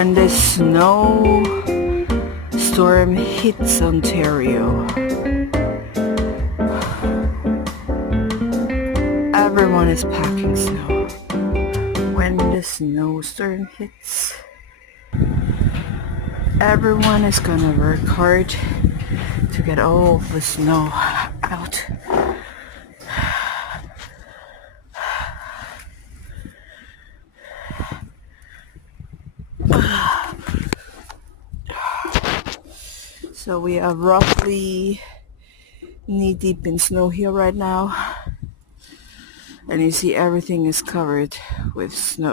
when the snowstorm hits Ontario, everyone is packing snow. When the snowstorm hits, everyone is gonna work hard to get all the snow out. So we are roughly knee-deep in snow here right now, and you see everything is covered with snow.